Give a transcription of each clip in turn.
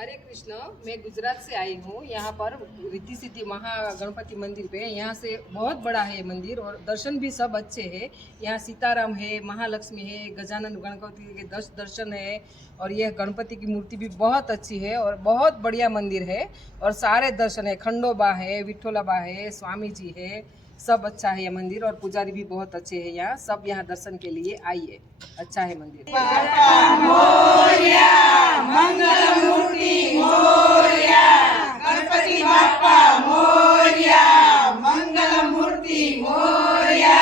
हरे कृष्ण। मैं गुजरात से आई हूँ। यहाँ पर रिद्धि सिद्धि महागणपति मंदिर पे, यहाँ से बहुत बड़ा है मंदिर और दर्शन भी सब अच्छे हैं। यहाँ सीताराम है, महालक्ष्मी है, गजानन गणपति के 10 दर्शन है और यह गणपति की मूर्ति भी बहुत अच्छी है और बहुत बढ़िया मंदिर है और सारे दर्शन है। खंडोबा है, विठोलाबा है, स्वामी जी है, सब अच्छा है ये मंदिर और पुजारी भी बहुत अच्छे हैं। यहाँ सब यहाँ दर्शन के लिए आइए, अच्छा है मंदिर। गणपति बाप्पा मोरया, मंगल मूर्ति मोरया,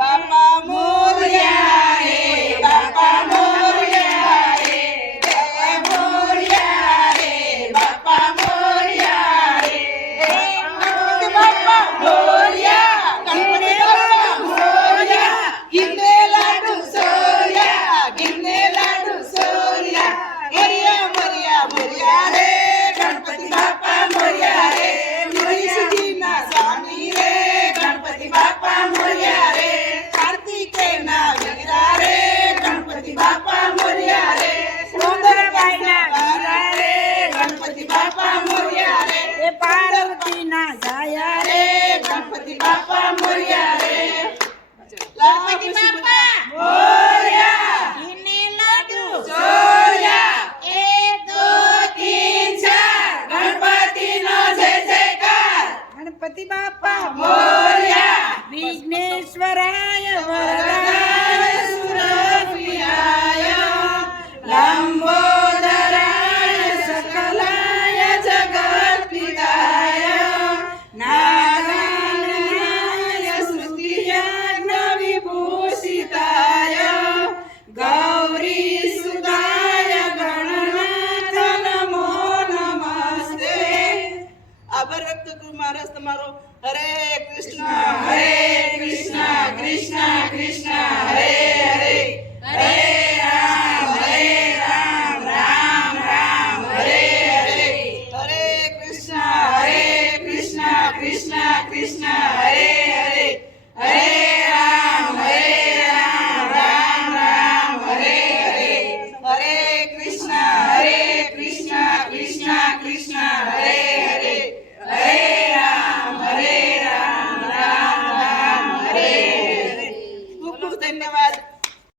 बाप्पा मोरया रे, बाप्पा मोरया रे, जय मोरया रे, बाप्पा मोरया रे, गणपति बाप्पा मोरया, गणपति बाप्पा मोरया, गिरने लाडू सोया, गिरने लाडू सोया, मोरया मोरया मोरया रे, गणपति बाप्पा मोरया रे, मोरी सिद्धीना स्वामी रे, गणपति बाप्पा मोरया रे, कार्तिकेयना वीरा रे, गणपति बाप्पा मोरया रे, सुंदरबाईना वीरा रे, गणपति बाप्पा मोरया रे, पार्वतीना जाया रे, गणपति बाप्पा मोरया रे, गणपति बाप्पा मोरया, गिरने लाडू सोया, 1 2 3 4 गणपति नो जय जयकार, गणपति बाप्पा मोरया, विघ्नेश्वराय वरदाय सुरप्रियाय, लंबोदराय सकलाय जगत्पिताय, नारायणाय स्तुतियज्ञ विभूषिताय, गौरी सुदाय गणनाथ नमो नमस्ते। આભાર વ્યક્ત કરું મહારાજ તમારો। હરે કૃષ્ણ કૃષ્ણ કૃષ્ણ હરે હરે, હરે રામ રામ રામ હરે હરે, હરે કૃષ્ણ કૃષ્ણ કૃષ્ણ